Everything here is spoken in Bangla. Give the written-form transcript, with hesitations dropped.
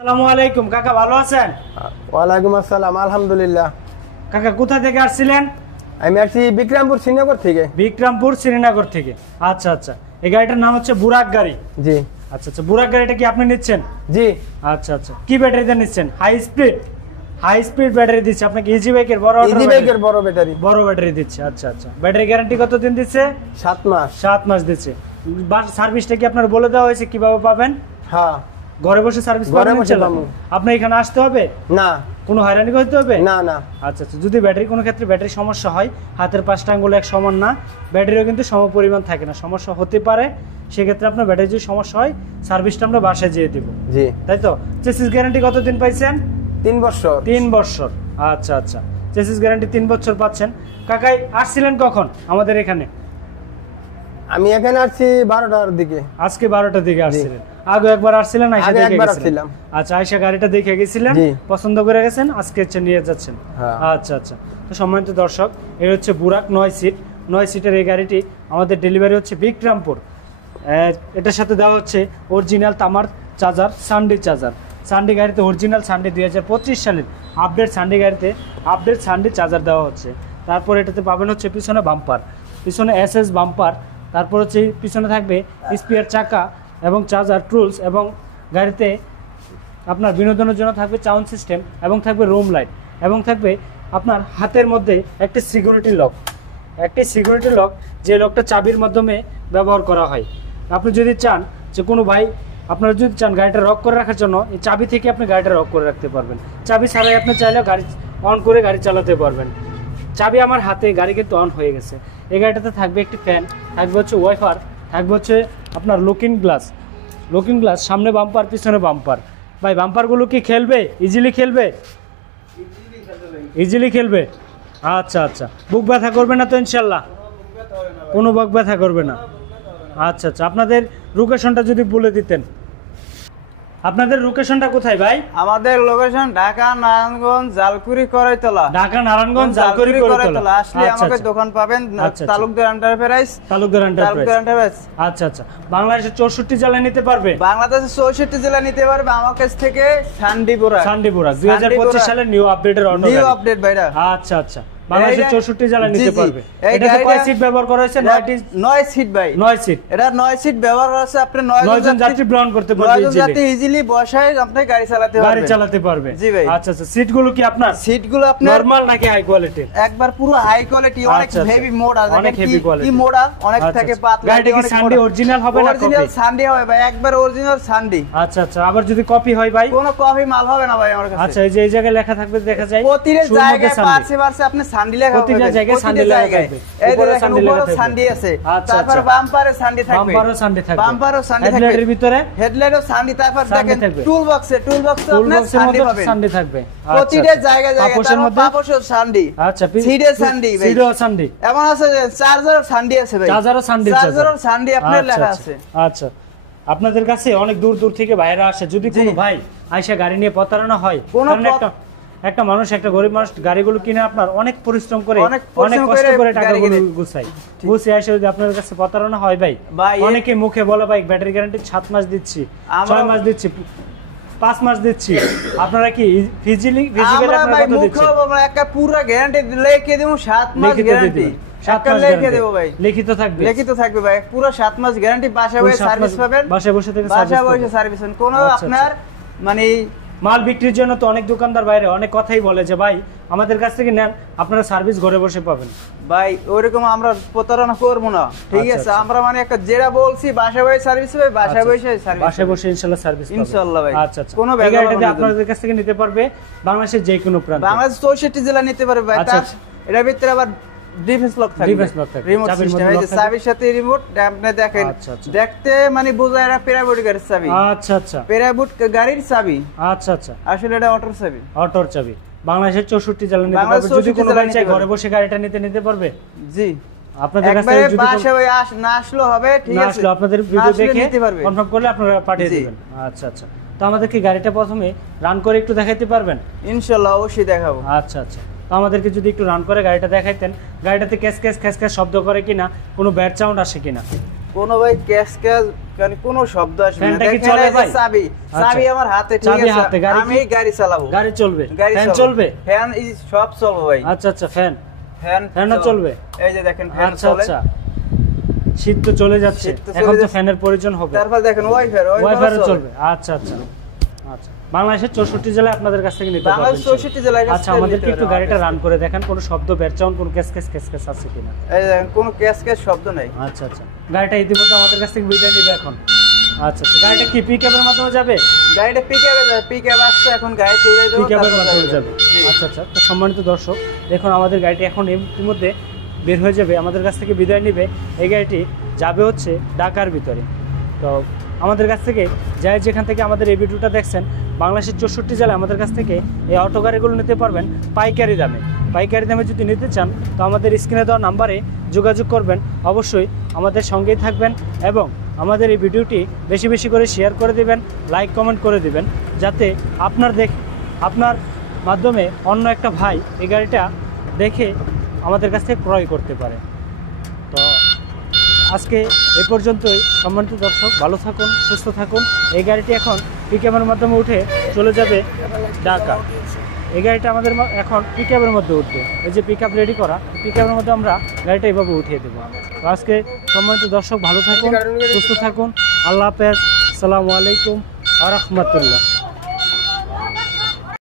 আসসালামু আলাইকুম কাকা, ভালো আছেন? ওয়ালাইকুম আসসালাম, আলহামদুলিল্লাহ। কাকা কোথা থেকে আসছিলেন? আমি আসছি বিক্রমপুর শ্রীনগর থেকে। বিক্রমপুর শ্রীনগর থেকে। আচ্ছা আচ্ছা, এই গাড়িটার নাম হচ্ছে বুরাক গাড়ি। জি আচ্ছা আচ্ছা, বুরাক গাড়িটা কি আপনি নিচ্ছেন? জি। আচ্ছা আচ্ছা, কি ব্যাটারিতে নিচ্ছেন? হাই স্পিড ব্যাটারি দিচ্ছে আপনাকে। ইজি বাইকের বড় ইজি বাইকের বড় ব্যাটারি। বড় ব্যাটারি দিচ্ছে। আচ্ছা আচ্ছা, ব্যাটারি গ্যারান্টি কতদিন দিচ্ছে? 7 মাস। 7 মাস দিচ্ছে। সার্ভিসটা কি আপনার বলে দেওয়া হয়েছে কিভাবে পাবেন? হ্যাঁ, ঘরে বসে সার্ভিস ঘরে বসে পাবো। আপনি এখানে আসতে হবে না, কোনো হয়রানি করতে হবে না না। আচ্ছা আচ্ছা, যদি ব্যাটারি কোনো ক্ষেত্রে ব্যাটারি সমস্যা হয়, হাতের 5টা আঙ্গুল এক সমান না, ব্যাটারিও কিন্তু সমপরিমাণ থাকে না, সমস্যা হতে পারে। সেক্ষেত্রে আপনার ব্যাটারি যদি সমস্যা হয়, সার্ভিসটা আমরা বাসায় যেয়ে দেবো। জি। তাই তো? চেসিস গ্যারান্টি কতদিন পাইছেন? 3 বছর। 3 বছর। আচ্ছা আচ্ছা, চেসিস গ্যারান্টি 3 বছর পাচ্ছেন। কাকাই আসছিলেন কখন আমাদের এখানে? আমি এখানে আসছি 12টার দিকে। আজকে 12টার দিকে আসছিলেন? আগে একবার আসছিলেন? আইসা দেখে গেছিলেন? আচ্ছা, আয়শা গাড়িটা দেখে গেছিলেন, পছন্দ করে গেছেন, আজকে হচ্ছে নিয়ে যাচ্ছেন। আচ্ছা আচ্ছা, তো সম্মানিত দর্শক, এর হচ্ছে বুরাক 9 সিটের এই গাড়িটি আমাদের ডেলিভারি হচ্ছে বিক্রমপুর। এটার সাথে দেওয়া হচ্ছে অরিজিনাল তামার চার্জার, সানডে গাড়িতে অরিজিনাল সানডে 2025 সালের আপডেট সানডে গাড়িতে আপডেট সানডে চার্জার দেওয়া হচ্ছে। তারপর এটাতে পাবেন হচ্ছে পিছনে বাম্পার, পিছনে এসএস বাম্পার, তারপর হচ্ছে পিছনে থাকবে স্পিয়ার চাকা এবং চার্জার টুলস, এবং গাড়িতে আপনার বিনোদনের জন্য থাকবে সাউন্ড সিস্টেম, এবং থাকবে রুম লাইট, এবং থাকবে আপনার হাতের মধ্যে একটি সিকিউরিটি লক, যে লকটা চাবির মাধ্যমে ব্যবহার করা হয়। আপনি যদি চান যে কোনো ভাই, আপনারা যদি চান গাড়িটা রক করে রাখার জন্য, এই চাবি থেকে আপনি গাড়িটা রক করে রাখতে পারবেন। চাবি ছাড়াই আপনি চাইলেও গাড়ি অন করে গাড়ি চালাতে পারবেন। চাবি আমার হাতে, গাড়ি কিন্তু অন হয়ে গেছে। এই গাড়িটাতে থাকবে একটি ফ্যান, থাকবে হচ্ছে ওয়াইফার, থাকবে হচ্ছে আপনার লুকিং গ্লাস, সামনে বাম্পার পিছনে বাম্পার। ভাই বাম্পারগুলো কি খেলবে? ইজিলি খেলবে? আচ্ছা আচ্ছা, বুক ব্যথা করবে না তো ইনশাল্লাহ? কোনো বুক ব্যথা করবে না। আচ্ছা আচ্ছা, আপনাদের লোকেশনটা যদি বলে দিতেন। আপনাদের লোকেশনটা কোথায় ভাই? আমাদের লোকেশন ঢাকা নারায়ণগঞ্জ জালকুড়ি করাইতলা। আসলে আমাকে দোকান পাবেন তালুকদার এন্টারপ্রাইজ। আচ্ছা আচ্ছা, বাংলাদেশের 64 জেলায় নিতে পারবে? বাংলাদেশের 64 জেলা নিতে পারবে আমার কাছ থেকে। সান্ডিপুরা 2025 সালের নিউ আপডেট ভাইরা। আচ্ছা আচ্ছা, বাংলাদেশের 64 জেলায় নিতে পারবে। এটাতে কয় সিট ব্যবহার করা হয়েছে? 9 সিট ভাই। 9 সিট, এটা 9 সিট ব্যবহার করা আছে। আপনি 9 জন যাত্রী গ্রহণ করতে পারবেন, 9 জন যাত্রী ইজিলি বসায় আপনি গাড়ি চালাতে পারবে। জি ভাই। আচ্ছা আচ্ছা, সিটগুলো কি আপনার? সিটগুলো আপনার নরমাল নাকি হাই কোয়ালিটি? একবার পুরো হাই কোয়ালিটি, অনেক হেভি মোডা, অনেক হেভি কোয়ালিটি, কি মোডা অনেক থাকে পাতলা। গাড়িটা কি সানডে অরিজিনাল হবে না কপি? অরিজিনাল সানডে হবে ভাই, একবার অরিজিনাল সানডে। আচ্ছা আচ্ছা, আবার যদি কপি হয় ভাই? কোনো কপি মাল হবে না ভাই আমার কাছে। আচ্ছা, এই যে এই জায়গায় লেখা থাকবে, দেখা যায় প্রতিটা জায়গায় পাশে আপনি সানডে লেখা হবে। প্রতিটা জায়গায় সানডে লেখা থাকবে। উপরে সানডে আছে, তারপর বাম্পারে সানডে থাকবে, বাম্পারও সানডে থাকবে, হেডলাইটের ভিতরে হেডলাইটও সানডে, তারপর দেখেন টুল বক্সে আপনি সানডে পাবেন, সানডে থাকবে। প্রতিটা জায়গায় পাপোশও সানডে। আচ্ছা, সিডে সানডে ভাই, সিডে সানডে। এমন আছে যে চার্জারও সানডে আছে ভাই, চার্জারও সানডে আপনার লেখা আছে। আচ্ছা, আপনাদের কাছে অনেক দূর দূর থেকে ভাইরা আসে। যদি কোনো ভাই আয়শা গাড়ি নিয়ে প্রতারণা হয়, একটা মানুষ, একটা গরিব মানুষ গাড়িগুলো কিনে আপনার অনেক পরিশ্রম করে, অনেক কষ্ট করে টাকাগুলো গুছিয়ে আসে, যদি আপনার কাছে প্রতারণা হয় ভাই, অনেকে মুখে বলে ভাই ব্যাটারি গ্যারান্টি 7 মাস দিচ্ছি, 6 মাস দিচ্ছি, 5 মাস দিচ্ছি, আপনারা কি ফিজিক্যালি আপনারা কত দিচ্ছেন? আমরা একটা পুরো গ্যারান্টি লিখে দেব, 7 মাস গ্যারান্টি লিখিত থাকবে ভাই, পুরো 7 মাস গ্যারান্টি। বাসায় বসে সার্ভিস পাবেন, বাসায় বসে সার্ভিস পাবেন। কোনো আপনার মানে মাল বিক্রির জন্য তো অনেক দোকানদার বাইরে অনেক কথাই বলে যে ভাই আমাদের কাছ থেকে নেন, আপনারা সার্ভিস ঘরে বসে পাবেন। ভাই ওইরকম আমরা প্রতারণা করবো না, ঠিক আছে? আমরা মানে একটা যেটা বলছি, বাসায় বসে সার্ভিস হবে, বাসায় বসে ইনশাআল্লাহ সার্ভিস পাবেন। ইনশাআল্লাহ ভাই। আচ্ছা আচ্ছা, কোনো ব্যাপার আপনাদের কাছ থেকে নিতে পারবে বাংলাদেশের যে কোনো প্রান্তে, বাংলাদেশ 64 জেলা নিতে পারবে ভাই। এটার ভিতরে আবার ডিফেন্স লক থাকবে, রিমোট সিস্টেম, এই যে চাবির সাথে রিমোট। আপনি দেখেন, দেখতে মানে বোঝায় এটা প্যারাবুট গাড়ির চাবি। আচ্ছা আচ্ছা, প্যারাবুট গাড়ির চাবি। আচ্ছা আচ্ছা, আসলে এটা অটোর চাবি, অটোর চাবি। বাংলাদেশের 64 জেলা নিতে পারবে। যদি কোনো ভাই চাই ঘরে বসে গাড়িটা নিতে পারবে। জি, আপনাদের কাছে যদি বাসায় না আসলো হবে, ঠিক আছে? আসলে আপনাদের ভিডিও দেখে কনফার্ম করলে আপনারা পাঠিয়ে দিবেন। আচ্ছা আচ্ছা, তো আমাদেরকে গাড়িটা প্রথমে রান করে একটু দেখাইতে পারবেন? ইনশাআল্লাহ অবশ্যই দেখাবো। আচ্ছা আচ্ছা, তো আমাদেরকে যদি একটু রান করে গাড়িটা দেখাইতেন, গাড়িটাতে ক্যাস ক্যাস শব্দ করে কিনা, কোনো ব্যাড সাউন্ড আসে কিনা? কোনো ভাই ক্যাশ মানে কোনো শব্দ আসবে না। ফ্যানটা কি দেখেন চলে এই যে ভাই? চাবি আমার হাতে, ঠিক চাবি হাতে, আছে, গাড়ি আমি গাড়ি চালাবো, গাড়ি চলবে, গাড়ি ফ্যান চলবে, ফ্যান সব চলবে ভাই। আচ্ছা ফ্যানও ফ্যানও চলবে। এই যে দেখেন ফ্যান আচ্ছা চলে। শীত তো চলে যাচ্ছে, এখন তো ফ্যানের প্রয়োজন হবে। তারপর দেখেন ওয়াইফাই চলবে। আচ্ছা বাংলাদেশের 64 জেলায় আপনাদের কাছ থেকে নিতে পারবেন। বাংলাদেশ 64 জেলায়। আচ্ছা আমাদেরকে একটু গাড়িটা রান করে দেখেন, কোনো শব্দ বেরচাউন, কোনো ক্যাস আছে কিনা। এই দেখেন কোনো ক্যাস শব্দ নাই। আচ্ছা গাড়িটা ইতিমধ্যে আমাদের কাছ থেকে বিদায় নিবে এখন। আচ্ছা গাড়িটা কি পিকআপের মাধ্যমে যাবে? গাড়িটা পিকআপে যাবে, পিকআপ আসছে, এখন গাড়ি তুলে দেব, পিকআপের মাধ্যমে যাবে। আচ্ছা তো সম্মানিত দর্শক, দেখুন আমাদের গাড়িটি এখন ইতিমধ্যে বের হয়ে যাবে, আমাদের কাছ থেকে বিদায় নিবে। এই গাড়িটি যাবে হচ্ছে ঢাকার ভিতরে। তো আমাদের কাছ থেকে যাই যেখান থেকে আমাদের এই ভিডিওটা দেখছেন, বাংলাদেশের 64 জেলায় আমাদের কাছ থেকে এই অটো গাড়িগুলো নিতে পারবেন পাইকারি দামে। যদি নিতে চান তো আমাদের স্ক্রিনে দেওয়া নাম্বারে যোগাযোগ করবেন। অবশ্যই আমাদের সঙ্গেই থাকবেন এবং আমাদের এই ভিডিওটি বেশি বেশি করে শেয়ার করে দিবেন, লাইক কমেন্ট করে দিবেন, যাতে আপনার মাধ্যমে অন্য একটা ভাই এই গাড়িটা দেখে আমাদের কাছ থেকে ক্রয় করতে পারে। তো আজকে এই পর্যন্তই। সম্মানিত দর্শক, ভালো থাকুন, সুস্থ থাকুন। এই গাড়িটি এখন পিকআপের মাধ্যমে উঠে চলে যাবে ঢাকা। এই গাড়িটা আমাদের এখন পিকআপের মধ্যে উঠবে। এই যে পিকআপ রেডি করা, পিকআপের মধ্যে আমরা গাড়িটা এইভাবে উঠিয়ে দেবো। তো আজকে সম্মানিত দর্শক, ভালো থাকুন, সুস্থ থাকুন। আল্লাহ হাফেজ, আসসালামু আলাইকুম ওয়া রাহমাতুল্লাহ।